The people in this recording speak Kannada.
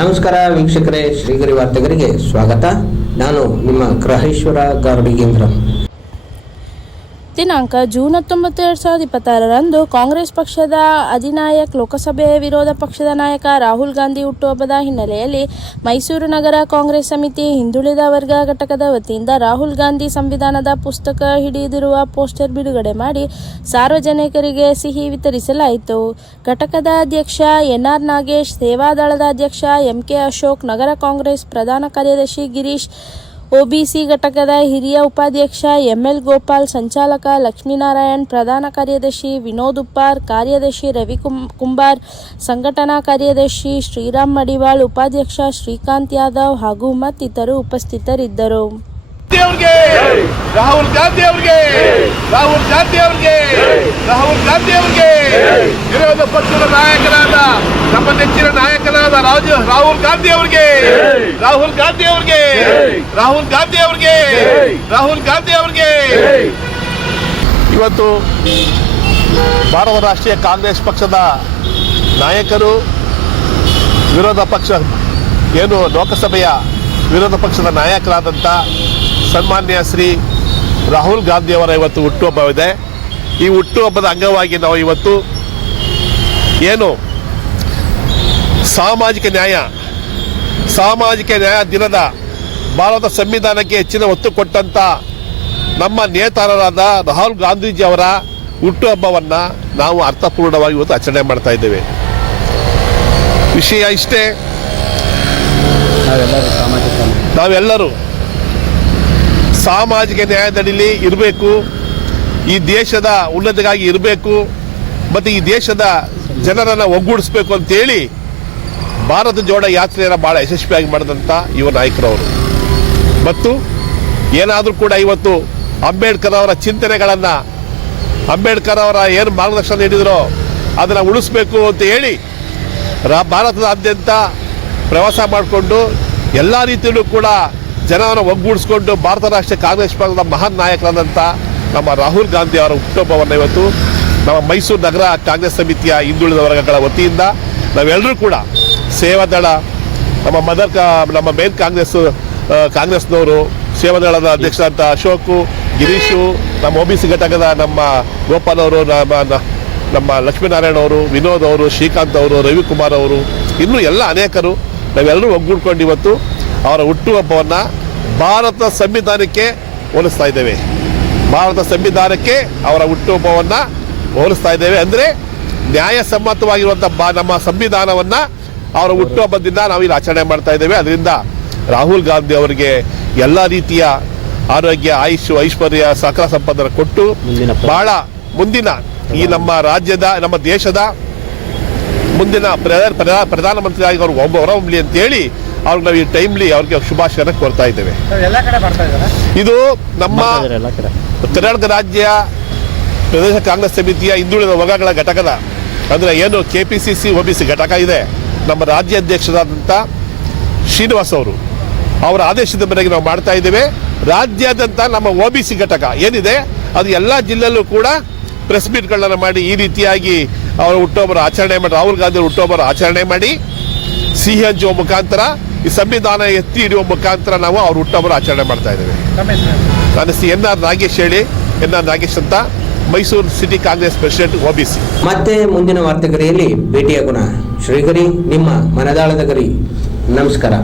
ನಮಸ್ಕಾರ ವೀಕ್ಷಕರೇ, ಶ್ರೀಗರಿ ವಾರ್ತೆಗರಿಗೆ ಸ್ವಾಗತ. ನಾನು ನಿಮ್ಮ ಗ್ರಹೇಶ್ವರ ಗಾರ್ಡಿಗೇಂದ್ರ. ದಿನಾಂಕ ಜೂನ್ 19, 2026ರಂದು ಕಾಂಗ್ರೆಸ್ ಪಕ್ಷದ ಅಧಿನಾಯಕ ಲೋಕಸಭೆ ವಿರೋಧ ಪಕ್ಷದ ನಾಯಕ ರಾಹುಲ್ ಗಾಂಧಿ ಹುಟ್ಟುಹಬ್ಬದ ಹಿನ್ನೆಲೆಯಲ್ಲಿ ಮೈಸೂರು ನಗರ ಕಾಂಗ್ರೆಸ್ ಸಮಿತಿ ಹಿಂದುಳಿದ ವರ್ಗ ಘಟಕದ ವತಿಯಿಂದ ರಾಹುಲ್ ಗಾಂಧಿ ಸಂವಿಧಾನದ ಪುಸ್ತಕ ಹಿಡಿದಿರುವ ಪೋಸ್ಟರ್ ಬಿಡುಗಡೆ ಮಾಡಿ ಸಾರ್ವಜನಿಕರಿಗೆ ಸಿಹಿ ವಿತರಿಸಲಾಯಿತು. ಘಟಕದ ಅಧ್ಯಕ್ಷ ಎನ್ಆರ್ ನಾಗೇಶ್, ಸೇವಾದಳದ ಅಧ್ಯಕ್ಷ ಎಂಕೆ ಅಶೋಕ್, ನಗರ ಕಾಂಗ್ರೆಸ್ ಪ್ರಧಾನ ಕಾರ್ಯದರ್ಶಿ ಗಿರೀಶ್, ಒಬಿಸಿ ಘಟಕದ ಹಿರಿಯ ಉಪಾಧ್ಯಕ್ಷ ಎಂಎಲ್ ಗೋಪಾಲ್, ಸಂಚಾಲಕ ಲಕ್ಷ್ಮೀನಾರಾಯಣ್, ಪ್ರಧಾನ ಕಾರ್ಯದರ್ಶಿ ವಿನೋದ್ ಉಪ್ಪಾರ್, ಕಾರ್ಯದರ್ಶಿ ರವಿ ಕುಂಬಾರ್, ಸಂಘಟನಾ ಕಾರ್ಯದರ್ಶಿ ಶ್ರೀರಾಮ್ ಮಡಿವಾಳ್, ಉಪಾಧ್ಯಕ್ಷ ಶ್ರೀಕಾಂತ್ ಯಾದವ್ ಹಾಗೂ ಮತ್ತಿತರರು ಉಪಸ್ಥಿತರಿದ್ದರು. ರಾಹುಲ್ ಗಾಂಧಿ ಅವರಿಗೆ, ರಾಹುಲ್ ಗಾಂಧಿ ಅವರಿಗೆ, ರಾಹುಲ್ ಗಾಂಧಿ ಅವರಿಗೆ, ವಿರೋಧ ಪಕ್ಷದ ನಾಯಕರಾದ ನಮ್ಮ ನೆಚ್ಚಿನ ನಾಯಕರಾದ ರಾಹುಲ್ ಗಾಂಧಿ ಅವರಿಗೆ, ರಾಹುಲ್ ಗಾಂಧಿ ಅವರಿಗೆ, ರಾಹುಲ್ ಗಾಂಧಿ ಅವರಿಗೆ, ರಾಹುಲ್ ಗಾಂಧಿ ಅವರಿಗೆ. ಇವತ್ತು ಭಾರತ ರಾಷ್ಟ್ರೀಯ ಕಾಂಗ್ರೆಸ್ ಪಕ್ಷದ ನಾಯಕರು, ವಿರೋಧ ಪಕ್ಷ ಏನು ಲೋಕಸಭೆಯ ವಿರೋಧ ಪಕ್ಷದ ನಾಯಕರಾದಂಥ ಸನ್ಮಾನ್ಯ ಶ್ರೀ ರಾಹುಲ್ ಗಾಂಧಿ ಅವರ ಇವತ್ತು ಹುಟ್ಟುಹಬ್ಬವಿದೆ. ಈ ಹುಟ್ಟುಹಬ್ಬದ ಅಂಗವಾಗಿ ನಾವು ಇವತ್ತು ಏನು ಸಾಮಾಜಿಕ ನ್ಯಾಯ ದಿನದ ಭಾರತ ಸಂವಿಧಾನಕ್ಕೆ ಹೆಚ್ಚಿನ ಒತ್ತು ಕೊಟ್ಟಂಥ ನಮ್ಮ ನೇತಾರರಾದ ರಾಹುಲ್ ಗಾಂಧೀಜಿ ಅವರ ಹುಟ್ಟುಹಬ್ಬವನ್ನು ನಾವು ಅರ್ಥಪೂರ್ಣವಾಗಿ ಇವತ್ತು ಆಚರಣೆ ಮಾಡ್ತಾ ಇದ್ದೇವೆ. ವಿಷಯ ಇಷ್ಟೇ, ನಾವೆಲ್ಲರೂ ಸಾಮಾಜಿಕ ನ್ಯಾಯದಡಿಲಿ ಇರಬೇಕು, ಈ ದೇಶದ ಉನ್ನತಿಗಾಗಿ ಇರಬೇಕು ಮತ್ತು ಈ ದೇಶದ ಜನರನ್ನು ಒಗ್ಗೂಡಿಸ್ಬೇಕು ಅಂತೇಳಿ ಭಾರತ ಜೋಡ ಯಾತ್ರೆಯನ್ನು ಭಾಳ ಯಶಸ್ವಿಯಾಗಿ ಮಾಡಿದಂಥ ಯುವ ನಾಯಕರವರು. ಮತ್ತು ಏನಾದರೂ ಕೂಡ ಇವತ್ತು ಅಂಬೇಡ್ಕರ್ ಅವರ ಚಿಂತನೆಗಳನ್ನು, ಅಂಬೇಡ್ಕರ್ ಅವರ ಏನು ಮಾರ್ಗದರ್ಶನ ನೀಡಿದರೋ ಅದನ್ನು ಉಳಿಸ್ಬೇಕು ಅಂತ ಹೇಳಿ ಭಾರತದಾದ್ಯಂತ ಪ್ರವಾಸ ಮಾಡಿಕೊಂಡು ಎಲ್ಲ ರೀತಿಯಲ್ಲೂ ಕೂಡ ಜನವನ್ನು ಒಗ್ಗೂಡಿಸ್ಕೊಂಡು ಭಾರತ ರಾಷ್ಟ್ರೀಯ ಕಾಂಗ್ರೆಸ್ ಪಕ್ಷದ ಮಹಾನ್ ನಾಯಕರಾದಂಥ ನಮ್ಮ ರಾಹುಲ್ ಗಾಂಧಿ ಅವರ ಹುಟ್ಟುಹಬ್ಬವನ್ನು ಇವತ್ತು ನಮ್ಮ ಮೈಸೂರು ನಗರ ಕಾಂಗ್ರೆಸ್ ಸಮಿತಿಯ ಹಿಂದುಳಿದ ವರ್ಗಗಳ ವತಿಯಿಂದ ನಾವೆಲ್ಲರೂ ಕೂಡ ಸೇವಾದಳ, ನಮ್ಮ ಮೇನ್ ಕಾಂಗ್ರೆಸ್ನವರು, ಸೇವಾದಳದ ಅಧ್ಯಕ್ಷರಾದಂಥ ಅಶೋಕು, ಗಿರೀಶು, ನಮ್ಮ ಒಬಿಸಿ ಘಟಕದ ನಮ್ಮ ಗೋಪಾಲ್ ಅವರು, ನಮ್ಮ ಲಕ್ಷ್ಮೀನಾರಾಯಣ್ ಅವರು, ವಿನೋದ್ ಅವರು, ಶ್ರೀಕಾಂತ್ ಅವರು, ರವಿಕುಮಾರ್ ಅವರು, ಇನ್ನೂ ಎಲ್ಲ ಅನೇಕರು ನಾವೆಲ್ಲರೂ ಒಗ್ಗೂಡ್ಕೊಂಡು ಇವತ್ತು ಅವರ ಹುಟ್ಟುಹಬ್ಬವನ್ನು ಭಾರತ ಸಂವಿಧಾನಕ್ಕೆ ಹೋಲಿಸ್ತಾ ಇದ್ದೇವೆ. ಭಾರತ ಸಂವಿಧಾನಕ್ಕೆ ಅವರ ಹುಟ್ಟುಹಬ್ಬವನ್ನು ಹೋಲಿಸ್ತಾ ಇದ್ದೇವೆ. ಅಂದರೆ ನ್ಯಾಯಸಮ್ಮತವಾಗಿರುವಂಥ ನಮ್ಮ ಸಂವಿಧಾನವನ್ನು ಅವರ ಹುಟ್ಟುಹಬ್ಬದಿಂದ ನಾವು ಇಲ್ಲಿ ಆಚರಣೆ ಮಾಡ್ತಾ ಇದ್ದೇವೆ. ಅದರಿಂದ ರಾಹುಲ್ ಗಾಂಧಿ ಅವರಿಗೆ ಎಲ್ಲ ರೀತಿಯ ಆರೋಗ್ಯ, ಆಯುಷು, ಐಶ್ವರ್ಯ, ಸಕಲ ಸಂಪದನ್ನು ಕೊಟ್ಟು ಭಾಳ ಮುಂದಿನ ಈ ನಮ್ಮ ರಾಜ್ಯದ, ನಮ್ಮ ದೇಶದ ಮುಂದಿನ ಪ್ರಧಾನಮಂತ್ರಿಯಾಗಿ ಅವ್ರಿಗೆ ಹೊರಹೊಮ್ಮಲಿ ಅಂತೇಳಿ ಅವ್ರಿಗೆ ನಾವು ಈ ಟೈಮ್ಲಿ ಅವ್ರಿಗೆ ಶುಭಾಶಯನ ಕೋರ್ತಾ ಇದ್ದೇವೆ. ಇದು ನಮ್ಮ ಕರ್ನಾಟಕ ರಾಜ್ಯ ಪ್ರದೇಶ ಕಾಂಗ್ರೆಸ್ ಸಮಿತಿಯ ಹಿಂದುಳಿದ ವರ್ಗಗಳ ಘಟಕದ, ಅಂದರೆ ಏನು KPCC OBC ಘಟಕ ಇದೆ, ನಮ್ಮ ರಾಜ್ಯಾಧ್ಯಕ್ಷರಾದಂಥ ಶ್ರೀನಿವಾಸ್ ಅವರು ಅವರ ಆದೇಶದ ಮೇರೆಗೆ ನಾವು ಮಾಡ್ತಾ ಇದ್ದೇವೆ. ರಾಜ್ಯಾದ್ಯಂತ ನಮ್ಮ OBC ಘಟಕ ಏನಿದೆ ಅದು ಎಲ್ಲ ಜಿಲ್ಲೆಯಲ್ಲೂ ಕೂಡ ಪ್ರೆಸ್ ಮೀಟ್ಗಳನ್ನು ಮಾಡಿ ಈ ರೀತಿಯಾಗಿ ಅವರ ಹುಟ್ಟುಹಬ್ಬರ ಆಚರಣೆ ಮಾಡಿ, ರಾಹುಲ್ ಗಾಂಧಿ ಹುಟ್ಟುಹಬ್ಬರ ಆಚರಣೆ ಮಾಡಿ ಸಿಹಿ ಹಂಚುವ ಮುಖಾಂತರ, ಈ ಸಂವಿಧಾನ ಎತ್ತಿ ಹಿಡಿಯುವ ಮುಖಾಂತರ ನಾವು ಅವ್ರ ಹುಟ್ಟುಹಬ್ಬರ ಆಚರಣೆ ಮಾಡ್ತಾ ಇದ್ದೇವೆ. ನನ್ನ ಹೆಸರು ಎನ್ಆರ್ ನಾಗೇಶ್ ಅಂತ, Mysuru city Congress president OBC. ಮತ್ತೆ ಮುಂದಿನ ವಾರ್ತೆಗರಿಯಲ್ಲಿ ಭೇಟಿಯಾಗೋಣ. ಶ್ರೀಗರಿ, ನಿಮ್ಮ ಮನದಾಳದ ಗರಿ. ನಮಸ್ಕಾರ.